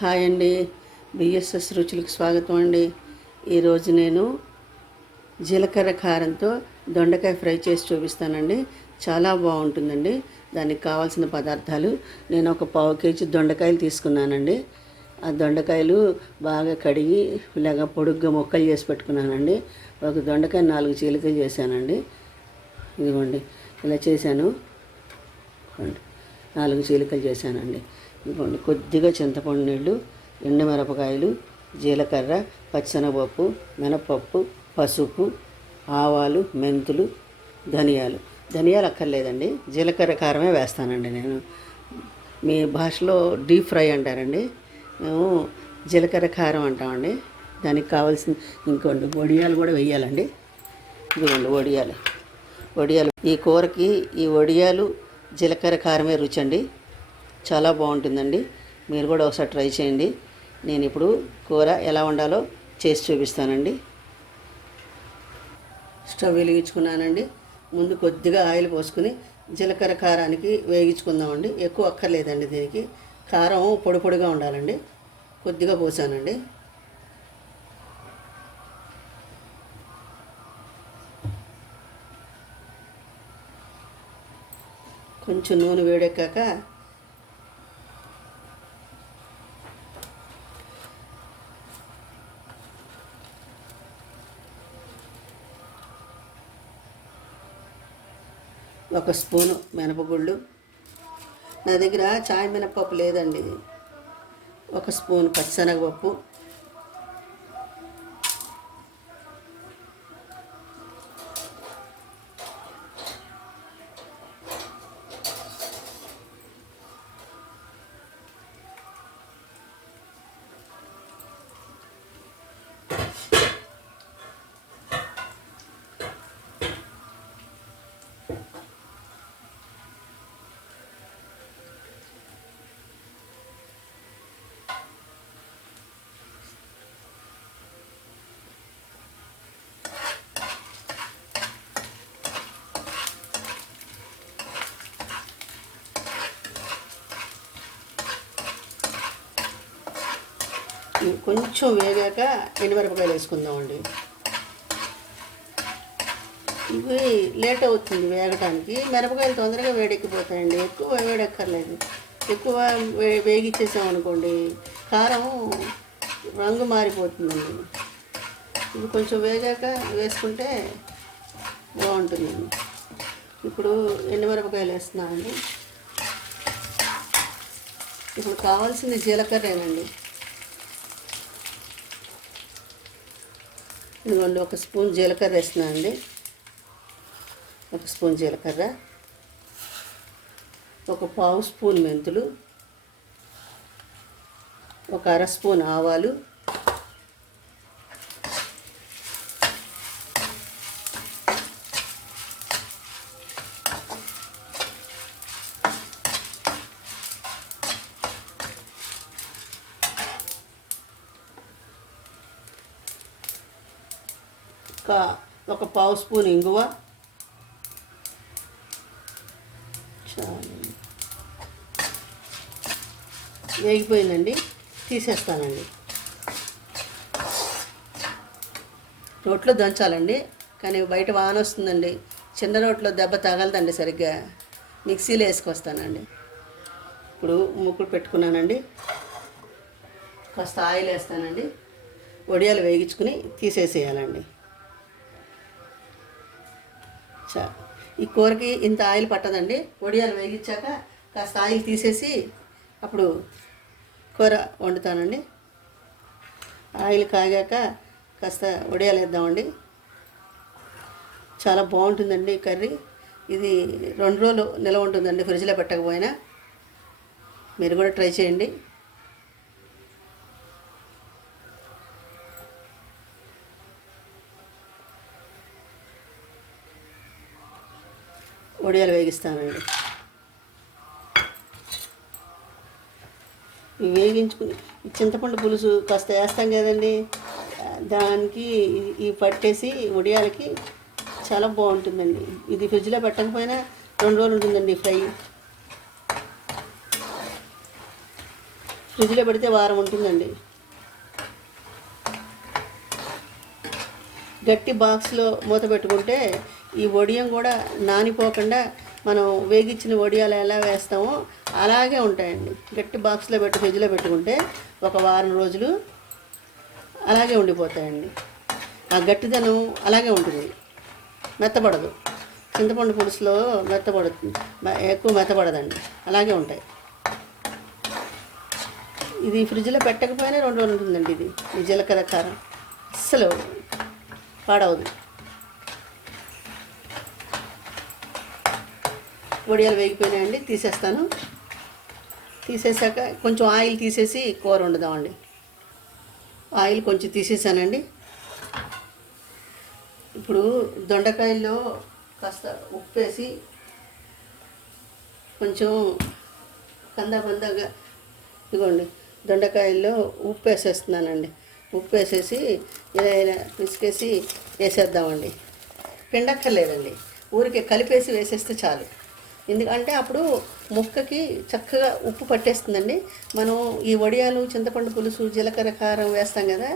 Hi అండి. BSS రుచులకు స్వాగతం అండి. ఈరోజు నేను జీలకర్ర కారంతో దొండకాయ ఫ్రై చేసి చూపిస్తానండి. చాలా బాగుంటుందండి. దానికి కావాల్సిన పదార్థాలు, నేను ఒక 1/2 కేజీ దొండకాయలు తీసుకున్నానండి. ఆ దొండకాయలు బాగా కడిగి ఇలాగ పొడుగ్గా ముక్కలు చేసి పెట్టుకున్నానండి. ఒక దొండకాయ 4 చీలికలు చేశానండి. ఇదిగోండి ఇలా చేశాను. 4 చీలికలు చేశానండి. ఇదిగోండి కొద్దిగా చింతపండు నీళ్ళు, ఎండుమిరపకాయలు, జీలకర్ర, పచ్చిశనగపప్పు, మినపప్పు, పసుపు, ఆవాలు, మెంతులు, ధనియాలు అక్కర్లేదండి. జీలకర్ర కారమే వేస్తానండి నేను. మీ భాషలో డీప్ ఫ్రై అంటారండి, మేము జీలకర్ర కారం అంటామండి. దానికి కావాల్సిన ఇంకోండి వడియాలు కూడా వేయాలండి. ఇదిగోండి వడియాలు ఈ కూరకి ఈ వడియాలు జీలకర్ర కారమే రుచి అండి. చాలా బాగుంటుందండి. మీరు కూడా ఒకసారి ట్రై చేయండి. నేను ఇప్పుడు కూర ఎలా వండాలో చేసి చూపిస్తానండి. స్టవ్ వెలిగించుకున్నానండి. ముందు కొద్దిగా ఆయిల్ పోసుకుని జీలకర్ర కారానికి వేగించుకుందామండి. ఎక్కువ అక్కర్లేదండి. దీనికి కారం పొడి పొడిగా ఉండాలండి. కొద్దిగా పోసానండి. కొంచెం నూనె వేడెక్కాక ఒక స్పూను మినపగుళ్ళు, నా దగ్గర చాయ్ మినపప్పు లేదండి. ఒక స్పూన్ పచ్చిశనగపప్పు, కొంచెం వేగాక ఎండుమిరపకాయలు వేసుకుందామండి. ఇవి లేట్ అవుతుంది వేగటానికి. మిరపకాయలు తొందరగా వేడెక్కిపోతాయండి. ఎక్కువ వేడెక్కర్లేదు. ఎక్కువ వేగిచ్చేసామనుకోండి కారం రంగు మారిపోతుందండి. ఇవి కొంచెం వేగాక వేసుకుంటే బాగుంటుందండి. ఇప్పుడు ఎండుమిరపకాయలు వేస్తున్నామండి. ఇప్పుడు కావాల్సింది జీలకర్రేనండి. ఇదిగోండి ఒక స్పూన్ జీలకర్ర వేస్తున్నానండి. ఒక స్పూన్ జీలకర్ర, ఒక 1/2 స్పూన్ మెంతులు, ఒక 1/2 స్పూన్ ఆవాలు, ఒక 1/2 స్పూన్ ఇంగువ, వేగిపోయిందండి. తీసేస్తానండి. రోట్లో దంచాలండి, కానీ బయట వాన వస్తుందండి. చిన్న రోట్లో దెబ్బ తగలదండి సరిగ్గా. మిక్సీలో వేసుకొస్తానండి. ఇప్పుడు ముక్కుడు పెట్టుకున్నానండి. కాస్త ఆయిల్ వేస్తానండి. వడియాలు వేగించుకుని తీసేసేయాలండి. ఈ కూరకి ఇంత ఆయిల్ పట్టదండి. వడియాలు వేగించాక కాస్త ఆయిల్ తీసేసి అప్పుడు కూర వండుతానండి. ఆయిల్ కాగాక కాస్త వడియాలు వేద్దామండి. చాలా బాగుంటుందండి కర్రీ. ఇది 2 రోజులు నిల్వ ఉంటుందండి ఫ్రిడ్జ్లో పెట్టకపోయినా. మీరు కూడా ట్రై చేయండి. వడియాలు వేగిస్తానండి. వేగించుకుని చింతపండు పులుసు కాస్త వేస్తాం కదండి, దానికి ఈ పట్టేసి వడియాలకి చాలా బాగుంటుందండి. ఇది ఫ్రిడ్జ్లో పెట్టకపోయినా 2 రోజులు ఉంటుందండి ఫ్రై. ఫ్రిడ్జ్లో పెడితే వారం ఉంటుందండి. గట్టి బాక్స్లో మూత పెట్టుకుంటే ఈ వడియం కూడా నానిపోకుండా మనం వేగించిన వడియాలు ఎలా వేస్తామో అలాగే ఉంటాయండి. గట్టి బాక్స్లో పెట్టి ఫ్రిడ్జ్లో పెట్టుకుంటే ఒక వారం రోజులు అలాగే ఉండిపోతాయండి. ఆ గట్టిదనం అలాగే ఉంటుంది, మెత్తపడదు. చింతపండు పులుసులో మెత్తపడుతుంది, ఎక్కువ మెత్తపడదండి, అలాగే ఉంటాయి. ఇది ఫ్రిడ్జ్లో పెట్టకపోయినా 2 రోజులు ఉంటుందండి. ఇది ఈ జీలకర్ర కారం అస్సలు పాడవదు. వడియాలు వేగిపోయినాయండి, తీసేస్తాను. తీసేసాక కొంచెం ఆయిల్ తీసేసి కూర వండుదామండి. ఆయిల్ కొంచెం తీసేసానండి. ఇప్పుడు దొండకాయల్లో కాస్త ఉప్పు వేసి కొంచెం కందగా ఇదిగోండి, దొండకాయల్లో ఉప్పు వేసేస్తున్నానండి. ఉప్పు వేసేసి ఇలా పిసికేసి వేసేద్దామండి. పిండక్కర్లేదండి, ఊరికే కలిపేసి వేసేస్తే చాలు. ఎందుకంటే అప్పుడు ముక్కకి చక్కగా ఉప్పు పట్టేస్తుందండి. మనం ఈ వడియాలు, చింతపండు పులుసు, జీలకర్ర కారం వేస్తాం కదా,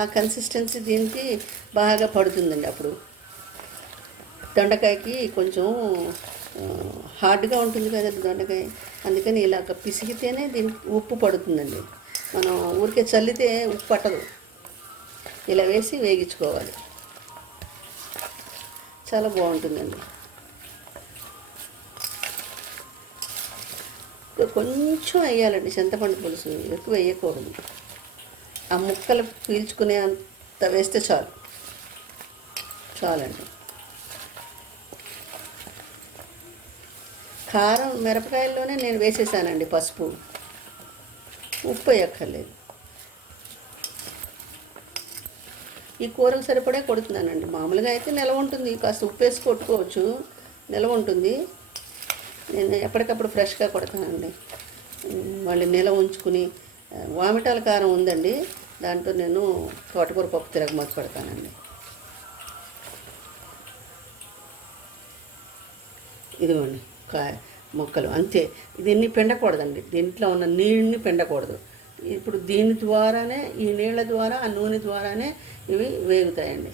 ఆ కన్సిస్టెన్సీ దీనికి బాగా పడుతుందండి. అప్పుడు దొండకాయకి కొంచెం హార్డ్గా ఉంటుంది కదండి దొండకాయ, అందుకని ఇలాగ పిసిగితేనే దీనికి ఉప్పు పడుతుందండి. మనం ఊరికే చల్లితే ఉప్పు పట్టదు. ఇలా వేసి వేగించుకోవాలి, చాలా బాగుంటుందండి. కొంచెం వేయాలండి చింతపండు పులుసు, ఎక్కువ వేయకూడదు. ఆ ముక్కలు పీల్చుకునే అంత వేస్తే చాలండి. కారం మిరపకాయల్లోనే నేను వేసేసానండి. పసుపు, ఉప్పు వేయక్కర్లేదు. ఈ కూరకు సరిపడే కొడుతున్నానండి. మామూలుగా అయితే నిలవ ఉంటుంది, కాస్త ఉప్పు వేసి కొట్టుకోవచ్చు, నిలవ ఉంటుంది. నేను ఎప్పటికప్పుడు ఫ్రెష్గా కొడతానండి. మళ్ళీ నిలవ ఉంచుకుని వామిటాల కారం ఉందండి, దాంతో నేను తోటకూర పప్పు తిరగమాత పెడతానండి. ఇదిగోండి ముక్కలు అంతే. దీన్ని పిండకూడదండి, దీంట్లో ఉన్న నీళ్ళని పిండకూడదు. ఇప్పుడు దీని ద్వారానే, ఈ నీళ్ళ ద్వారా, ఆ నూనె ద్వారానే ఇవి వేగుతాయండి.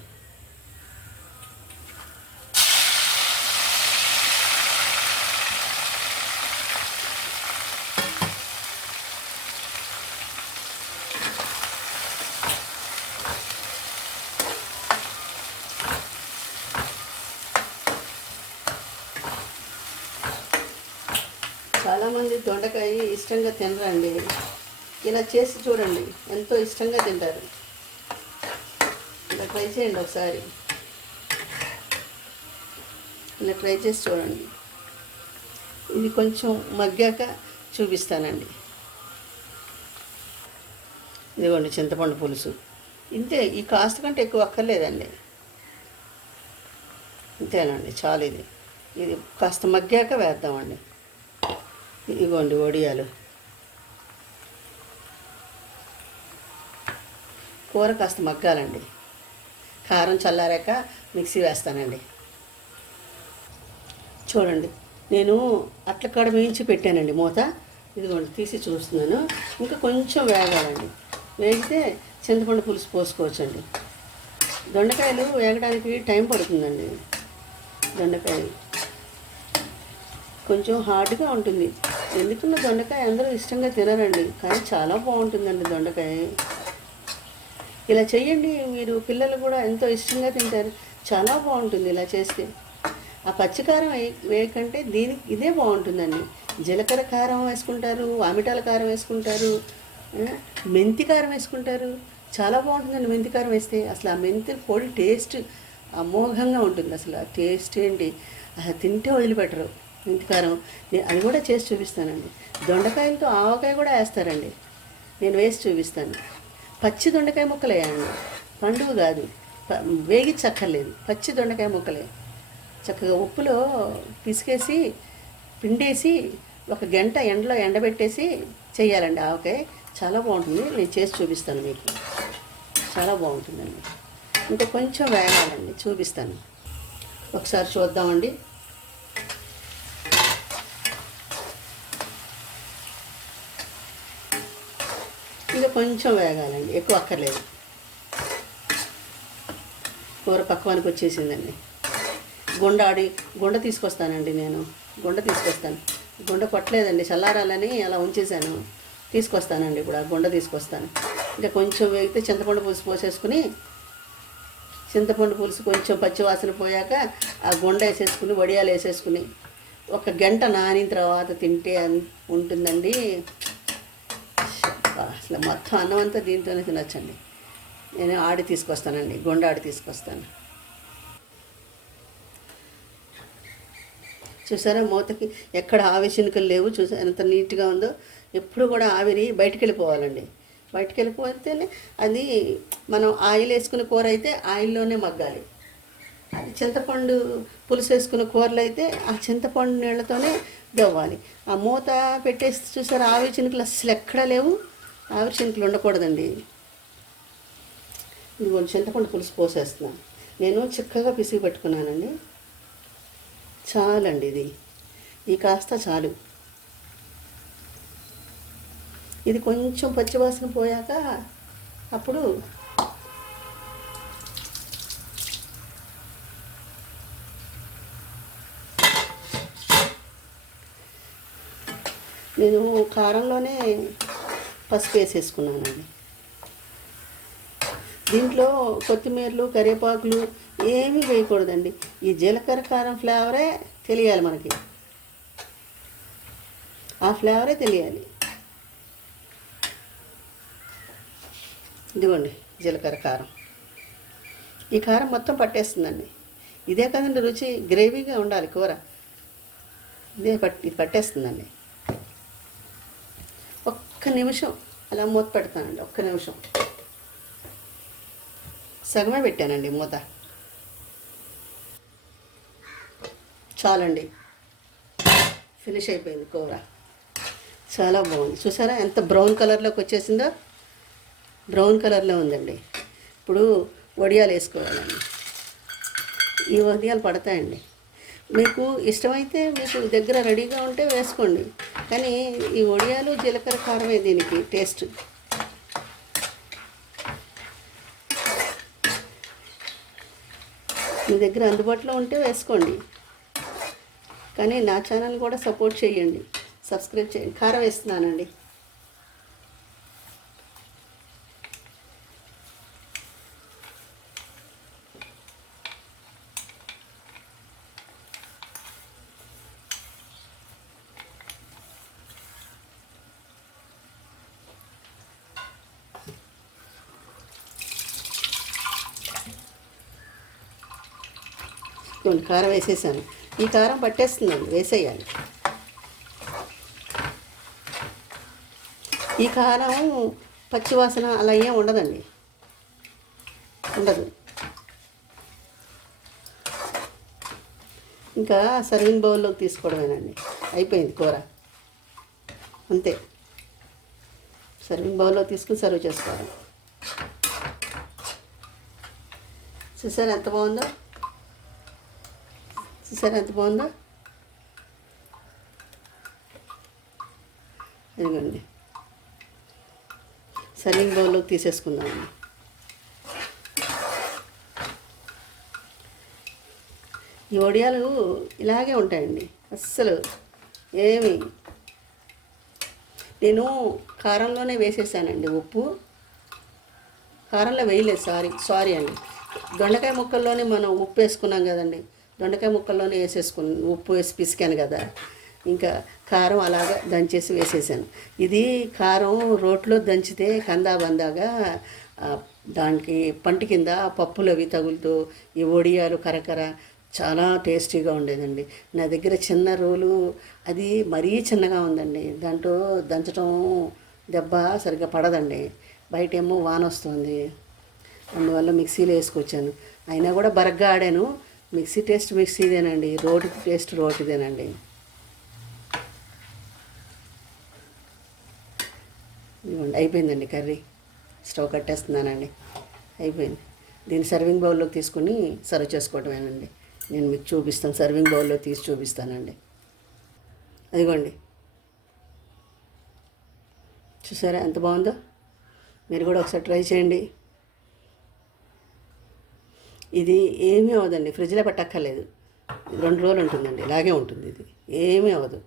చాలామంది దొండకాయ ఇష్టంగా తినరండి. ఇలా చేసి చూడండి, ఎంతో ఇష్టంగా తింటారు. ఇలా ట్రై చేయండి ఒకసారి, ఇలా ట్రై చేసి చూడండి. ఇది కొంచెం మగ్గాక చూపిస్తానండి. ఇదిగోండి చింతపండు పులుసు, ఇంతే. ఈ కాస్ట్ కంటే ఎక్కువ అక్కర్లేదండి, ఇంతేనండి, చాలు. ఇది కాస్త మగ్గాక వేద్దామండి. ఇదిగోండి వడియాలు. కూర కాస్త మగ్గాలండి. కారం చల్లారాక మిక్సీ వేస్తానండి. చూడండి, నేను అట్ల కాడ వేయించి పెట్టానండి మూత. ఇదిగోండి తీసి చూస్తున్నాను. ఇంకా కొంచెం వేగాలండి. వేగితే చింతపండు పులుసు పోసుకోవచ్చండి. దొండకాయలు వేగడానికి టైం పడుతుందండి. దొండకాయలు కొంచెం హార్డ్గా ఉంటుంది. ఎందుకున్న దొండకాయ అందరూ ఇష్టంగా తినరండి, కానీ చాలా బాగుంటుందండి దొండకాయ. ఇలా చెయ్యండి, మీరు పిల్లలు కూడా ఎంతో ఇష్టంగా తింటారు. చాలా బాగుంటుంది ఇలా చేస్తే. ఆ పచ్చికారం వేయకంటే దీనికి ఇదే బాగుంటుందండి. జీలకర్ర కారం వేసుకుంటారు, వామిటాల కారం వేసుకుంటారు, మెంతి కారం వేసుకుంటారు. చాలా బాగుంటుందండి మెంతి కారం వేస్తే. అసలు ఆ మెంతి పొడి టేస్ట్ అమోఘంగా ఉంటుంది. అసలు ఆ టేస్ట్ ఏంటి, అసలు తింటే వదిలిపెట్టరు. మెంతికారం అది కూడా చేసి చూపిస్తానండి. దొండకాయలతో ఆవకాయ కూడా వేస్తారండి, నేను వేసి చూపిస్తాను. పచ్చి దొండకాయ ముక్కలు వేయండి, పండుగ కాదు, వేగించక్కర్లేదు. పచ్చి దొండకాయ ముక్కలే చక్కగా ఉప్పులో పిసికేసి పిండేసి 1 గంట ఎండలో ఎండబెట్టేసి చేయాలండి ఆవకాయ. చాలా బాగుంటుంది, నేను చేసి చూపిస్తాను మీకు. చాలా బాగుంటుందండి. ఇంకా కొంచెం వేగాలండి, చూపిస్తాను. ఒకసారి చూద్దామండి. ఇది కొంచెం వేగాలండి, ఎక్కువ అక్కర్లేదు. కూర పక్వానికి వచ్చేసిందండి. గుండ తీసుకొస్తానండి, నేను గుండ తీసుకొస్తాను. గుండ కొట్టలేదండి, చల్లారాలని అలా ఉంచేసాను. తీసుకొస్తానండి ఇప్పుడు ఆ గుండ తీసుకొస్తాను. ఇంకా కొంచెం వేగితే చింతపండు పులుసు పోసేసుకుని, చింతపండు పులుసు కొంచెం పచ్చివాసన పోయాక ఆ గుండ వేసేసుకుని వడియాలు వేసేసుకుని 1 గంట నానిన తర్వాత తింటే ఉంటుందండి. అసలు మొత్తం అన్నం అంతా దీంతోనే తినొచ్చండి. నేను ఆడి తీసుకొస్తానండి, గుండ ఆడి తీసుకొస్తాను. చూసారా మూతకి ఎక్కడ ఆవిరి చినుకలు లేవు. చూసారా ఎంత నీట్గా ఉందో. ఎప్పుడు కూడా ఆవిరి బయటికి వెళ్ళిపోవాలండి. బయటికి వెళ్ళిపోతేనే అది మనం ఆయిల్ వేసుకున్న కూర అయితే ఆయిల్లోనే మగ్గాలి. అది చింతపండు పులుసు వేసుకున్న కూరలు అయితే ఆ చింతపండు నీళ్ళతోనే దవ్వాలి. ఆ మూత పెట్టేసి చూసారా ఆవిరి చినుకలు అసలు ఎక్కడా లేవు. ఆవిరి చినుకలు ఉండకూడదండి. ఇదిగోండి చింతపండు పులుసు పోసేస్తున్నాను. నేను చిక్కగా పిసిగి పెట్టుకున్నానండి. చాలండి, ఇది కాస్త చాలు. ఇది కొంచెం పచ్చివాసన పోయాక అప్పుడు నేను కారంలోనే పసుపు వేసేసుకున్నానండి. దీంట్లో కొత్తిమీరలు కరివేపాకులు ఏమీ వేయకూడదండి. ఈ జీలకర్ర కారం ఫ్లేవరే తెలియాలి మనకి, ఆ ఫ్లేవరే తెలియాలి. ఇదిగోండి జీలకర్ర కారం. ఈ కారం మొత్తం పట్టేస్తుందండి. ఇదే కదండి రుచి, గ్రేవీగా ఉండాలి కూర. ఇది పట్టేస్తుందండి. ఒక్క నిమిషం అలా మూత పెడతానండి, ఒక్క నిమిషం. సగమే పెట్టానండి మూత. చాలండి, ఫినిష్ అయిపోయింది కూర. చాలా బాగుంది. చూసారా ఎంత బ్రౌన్ కలర్లోకి వచ్చేసిందో. బ్రౌన్ కలర్లో ఉందండి. ఇప్పుడు వడియాలు వేసుకోవాలండి. ఈ వడియాలు పడతాయండి. మీకు ఇష్టమైతే మీకు దగ్గర రెడీగా ఉంటే వేసుకోండి. కానీ ఈ వడియాలు జీలకర్ర కారమే దీనికి టేస్ట్. మీ దగ్గర అందుబాటులో ఉంటే వేసుకోండి. కానీ నా ఛానల్ కూడా సపోర్ట్ చేయండి, సబ్స్క్రైబ్ చేయండి. కారం వేస్తున్నానండి. కారం వేసేసాను. ఈ కారం పట్టేస్తుందండి, వేసేయాలి. ఈ కారం పచ్చివాసన అలా ఏం ఉండదండి, ఉండదు. ఇంకా సర్వింగ్ బౌల్లోకి తీసుకోవడమేనండి, అయిపోయింది కూర అంతే. సర్వింగ్ బౌల్లో తీసుకుని సర్వ్ చేసుకోవాలి. చూసారా ఎంత బాగుందో, చూసారా ఎంత బాగుందో. ఇదిగోండి సర్వింగ్ బౌల్లోకి తీసేసుకుందామండి. ఈ వడియాలు ఇలాగే ఉంటాయండి, అస్సలు ఏమి. నేను కారంలోనే వేసేసానండి ఉప్పు. కారంలో వేయలేదు, సారీ అండి. దొండకాయ ముక్కల్లోనే మనం ఉప్పు వేసుకున్నాం కదండి, దొండకాయ ముక్కల్లోనే ఉప్పు వేసి పిసికాను కదా. ఇంకా కారం అలాగా దంచేసి వేసేసాను. ఇది కారం రోట్లో దంచితే కందాబందాగా దానికి పంటి కింద పప్పులు అవి తగులుతూ ఈ వడియాలు కరకర చాలా టేస్టీగా ఉండేదండి. నా దగ్గర చిన్న రోలు, అది మరీ చిన్నగా ఉందండి. దాంట్లో దంచడం దెబ్బ సరిగ్గా పడదండి. బయటేమో వాన వస్తుంది, అందువల్ల మిక్సీలో వేసుకొచ్చాను. అయినా కూడా బరగ్గా ఆడాను. మిక్సీ టేస్ట్ మిక్సీదేనండి, రోటి టేస్ట్ రోటిదేనండి. ఇవ్వండి, అయిపోయిందండి కర్రీ. స్టవ్ కట్టేస్తున్నానండి, అయిపోయింది. దీన్ని సర్వింగ్ బౌల్లోకి తీసుకుని సర్వ్ చేసుకోవటమేనండి. నేను మీకు చూపిస్తాను, సర్వింగ్ బౌల్లో తీసి చూపిస్తానండి. అదిగోండి, చూసారా ఎంత బాగుందో. మీరు కూడా ఒకసారి ట్రై చేయండి. ఇది ఏమీ అవ్వదండి, ఫ్రిడ్జ్లో పెట్టక్కర్లేదు. 2 రోజులు ఉంటుందండి, ఇలాగే ఉంటుంది. ఇది ఏమీ అవ్వదు.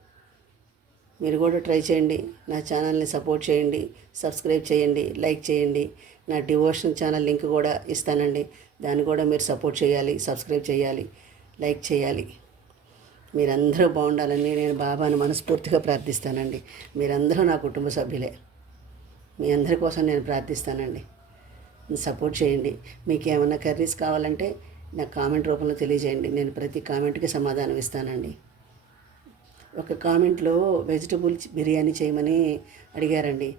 మీరు కూడా ట్రై చేయండి. నా ఛానల్ని సపోర్ట్ చేయండి, సబ్స్క్రైబ్ చేయండి, లైక్ చేయండి. నా డివోషన్ ఛానల్ లింక్ కూడా ఇస్తానండి, దాన్ని కూడా మీరు సపోర్ట్ చేయాలి, సబ్స్క్రైబ్ చేయాలి, లైక్ చేయాలి. మీరందరూ బాగుండాలని నేను బాబాను మనస్ఫూర్తిగా ప్రార్థిస్తానండి. మీరందరూ నా కుటుంబ సభ్యులే. మీ అందరి కోసం నేను ప్రార్థిస్తానండి. సపోర్ట్ చేయండి. మీకు ఏమైనా కర్రీస్ కావాలంటే నాకు కామెంట్ రూపంలో తెలియజేయండి. నేను ప్రతి కామెంట్కి సమాధానం ఇస్తానండి. ఒక కామెంట్లో వెజిటబుల్ బిర్యానీ చేయమని అడిగారండి.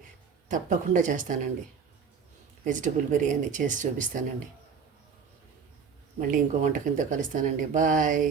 తప్పకుండా చేస్తానండి. వెజిటబుల్ బిర్యానీ చేసి చూపిస్తానండి. మళ్ళీ ఇంకో వంటకంతో కలుస్తానండి. బాయ్.